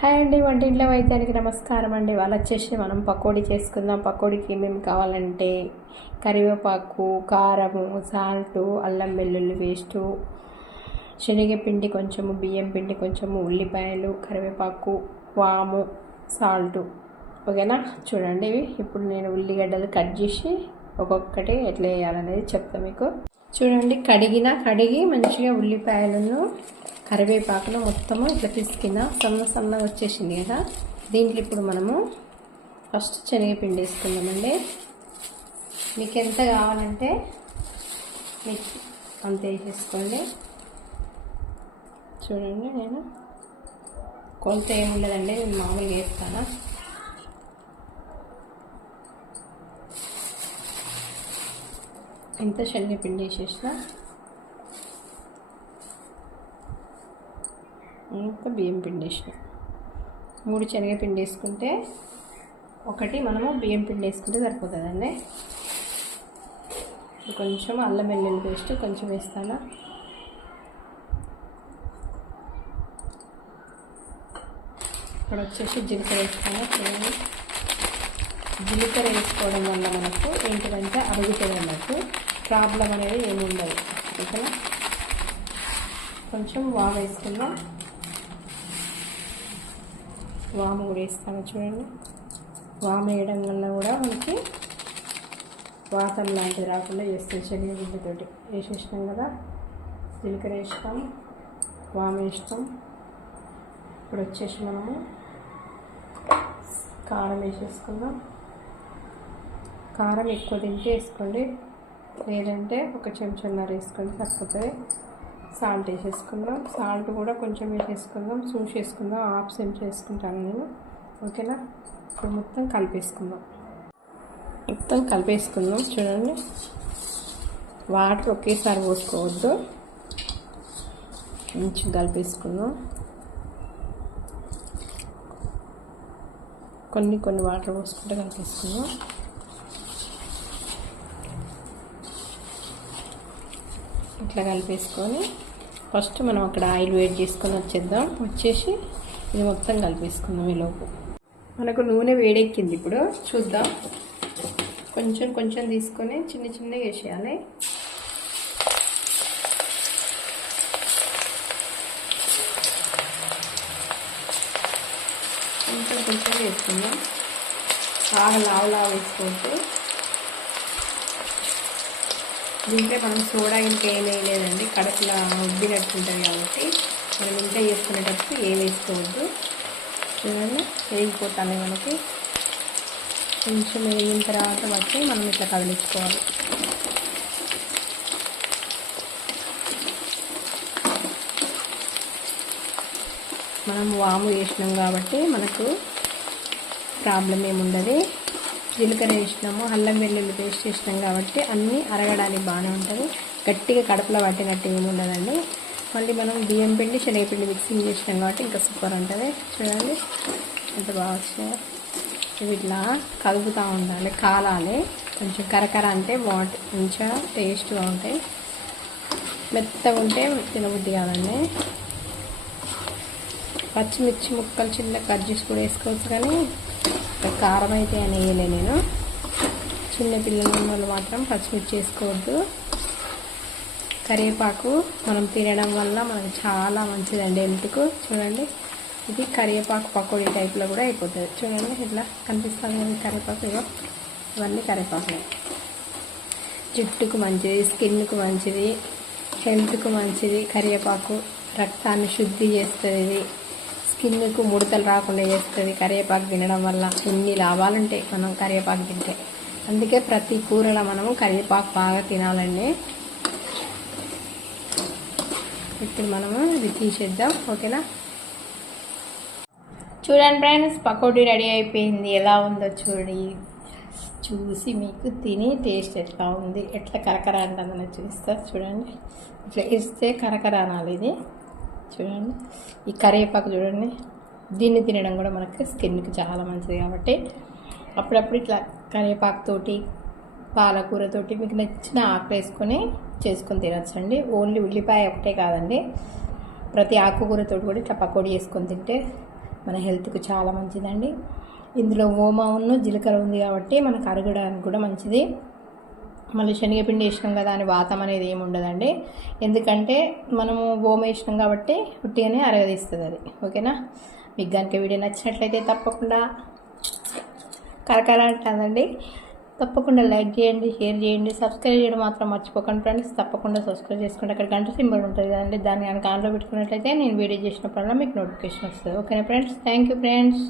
Hi అండి వంటింట్లో వైద్యానికి నమస్కారం అండి. వాళ్ళు వచ్చేసి మనం పకోడీ చేసుకుందాం. పకోడీకి ఏమేమి కావాలంటే కరివేపాకు కారము సాల్టు అల్లం వెల్లుల్లి పేస్టు శనగపిండి కొంచెము బియ్యం పిండి కొంచెము ఉల్లిపాయలు కరివేపాకు వాము సాల్టు. ఓకేనా? చూడండి ఇవి. ఇప్పుడు నేను ఉల్లిగడ్డలు కట్ చేసి ఒక్కొక్కటి ఎట్లా వేయాలనేది చెప్తాను మీకు. చూడండి కడిగిన కడిగి మంచిగా ఉల్లిపాయలను కరివేపాకును మొత్తము ఇట్లా తీసుకున్న సన్న సన్నగా వచ్చేసింది కదా. దీంట్లో ఇప్పుడు మనము ఫస్ట్ శనగపిండి వేసుకుందామండి. మీకు ఎంత కావాలంటే మీకు అంత వేసేసుకోండి చూడండి నేను. కొంత ఏమి ఉండదండి నేను మామూలుగా వేస్తాను? ఎంత శనగపిండి వేసేసిన? ఇంకా బియ్యం పిండి వేసిన. మూడు శనగపిండి వేసుకుంటే ఒకటి మనము బియ్యం పిండి వేసుకుంటే సరిపోతుందండి. కొంచెం అల్లం వెల్లుల్లి పేస్ట్ కొంచెం వేస్తాను. ఇక్కడ వచ్చేసి జీలకర్ర వేస్తాను. జీలకర్ర వేసుకోవడం వల్ల మనకు ఏంటిదంటే అరుగుతుంది అన్నట్టు. ప్రాబ్లం అనేది ఏమి ఉండదు. ఓకేనా? కొంచెం వామ్ వేసుకుందాం. వాము కూడా వేస్తాను చూడండి. వాము వేయడం వల్ల కూడా మనకి వాతం లాంటిది రాకుండా చేస్తుంది శనగగుడ్డతోటి వేసేసినాం కదా? జీలకర్ర వేస్తాం. వాము వేస్తాం. ఇప్పుడు వచ్చేసి మనము కారం వేసేసుకుందాం. కారం ఎక్కువ తింటే వేసుకోండి. లేదంటే ఒక చెంచాన్నర వేసుకోండి సరిపోతుంది. సాల్ట్ వేసేసుకుందాం. సాల్ట్ కూడా కొంచెం వేసేసుకుందాం. చూసి వేసుకుందాం. హాఫ్ చెంచా వేసుకుంటాను నేను. ఓకేనా? ఇప్పుడు మొత్తం కలిపేసుకుందాం. మొత్తం కలిపేసుకుందాం. చూడండి. వాటర్ ఒకేసారి పోసుకోవద్దు. కొంచెం కలిపేసుకుందాం. కొన్ని కొన్ని వాటర్ పోసుకుంటే కలిపేసుకుందాం. ఇట్లా కలిపేసుకొని ఫస్ట్ మనం అక్కడ ఆయిల్ వేడి చేసుకొని వచ్చేద్దాం. వచ్చేసి ఇది మొత్తం కలిపేసుకుందాం ఈలోపు మనకు నూనె వేడెక్కింది ఇప్పుడు. చూద్దాం. కొంచెం కొంచెం తీసుకొని చిన్న చిన్నగా వేసేయాలి. కొంచెం కొంచెం వేసుకుందాం. బాగా లావు లావు వేసుకుంటే దీంట్లో మనం సోడా ఇంకా ఏం వేయలేదండి. కడుపులో ఉబ్బినట్టు ఉంటుంది కాబట్టి మనం ఇంత చేసుకునేటప్పుడు ఏం వేసుకోవద్దు. చూడండి వేగిపోతాయి మనకి. కొంచెం వేగిన తర్వాత వచ్చి మనం ఇట్లా కదిలించుకోవాలి. మనం వాము వేసినాం కాబట్టి మనకు ప్రాబ్లం ఏముండదు. జీలకర్ర వేసినాము అల్లం వెల్లుల్లి పేస్ట్ వేసినాం కాబట్టి అన్నీ అరగడానికి బాగానే ఉంటుంది. గట్టిగా కడపలో పట్టినట్టు ఏమి ఉండదండి. మళ్ళీ మనం బియ్యం పిండి శనగపిండి మిక్సింగ్ చేసినాం కాబట్టి ఇంకా సూపర్ ఉంటుంది. చూడండి ఎంత బాగా వచ్చినాయి. ఇవి ఇట్లా కలుపుతూ ఉండాలి కాలాలి. కొంచెం కరకర అంటే బాగుంటాయి మంచిగా టేస్ట్గా ఉంటాయి మెత్తగా ఉంటే తినబుద్ధి కాదండి. పచ్చిమిర్చి ముక్కలు చిన్న కట్ చేసి కూడా వేసుకోవచ్చు కానీ కారం అయితే అని వేయలే నేను. చిన్నపిల్లల ఉన్న వాళ్ళు మాత్రం పచ్చిమిర్చి వేసుకోవద్దు. కరివేపాకు మనం తినడం వల్ల మనకు చాలా మంచిదండి హెల్త్కు. చూడండి. ఇది కరివేపాకు పకోడీ టైప్లో కూడా అయిపోతుంది. చూడండి ఇట్లా కనిపిస్తుంది కరివేపాకు. ఇగో ఇవన్నీ కరివేపాకులే జుట్టుకు మంచిది స్కిన్కు మంచిది హెల్త్కు మంచిది. కరివేపాకు రక్తాన్ని శుద్ధి చేస్తుంది ఇది. స్కిన్కు ముడతలు రాకుండా చేస్తుంది. కరివేపాకు తినడం వల్ల ఎన్ని లాభాలు ఉంటాయి మనం కరివేపాకు తింటే. అందుకే ప్రతి కూరలో మనము కరివేపాకు బాగా తినాలండి. ఇప్పుడు మనము ఇది తీసేద్దాం. ఓకేనా? చూడండి ఫ్రెండ్స్ పకోడీ రెడీ అయిపోయింది. ఎలా ఉందో చూడి చూసి మీకు తిని టేస్ట్ ఎట్లా ఉంది? ఎట్లా కరకర అంటుందని చూస్తా చూడండి. ఇట్లా ఇస్తే కరకర అనాలి ఇది. చూడండి. ఈ కరివేపాకు చూడండి. దీన్ని తినడం కూడా మనకి స్కిన్కి చాలా మంచిది కాబట్టి అప్పుడప్పుడు ఇట్లా కరివేపాకుతోటి పాలకూరతోటి మీకు నచ్చిన ఆకు వేసుకొని చేసుకొని తినొచ్చండి. ఓన్లీ ఉల్లిపాయ ఒకటే కాదండి. ప్రతి ఆకుకూరతో కూడా ఇట్లా పకోడీ చేసుకొని తింటే మన హెల్త్కు చాలా మంచిదండి. ఇందులో ఓమా ఉన్న జీలకర్ర ఉంది కాబట్టి మనకు అరగడానికి కూడా మంచిది. మళ్ళీ శనగపిండి వేసినాం కదా అని వాతం అనేది ఏమి ఉండదండి. ఎందుకంటే మనము ఓమ వేసినాం కాబట్టి ఉట్టిగానే అరగదీస్తుంది అది. ఓకేనా? మీకు కనుక వీడియో నచ్చినట్లయితే తప్పకుండా కరకర అంటుందండి. తప్పకుండా లైక్ చేయండి షేర్ చేయండి సబ్స్క్రైబ్ చేయడం మాత్రం మర్చిపోకండి ఫ్రెండ్స్. తప్పకుండా సబ్స్క్రైబ్ చేసుకోండి అక్కడ గంట సింబల్ ఉంటుంది కదండి. దాన్ని కనుక ఆన్లో పెట్టుకున్నట్లయితే నేను వీడియో చేసినప్పుడల్లా మీకు నోటిఫికేషన్ వస్తుంది. ఓకేనా ఫ్రెండ్స్? Thank you friends.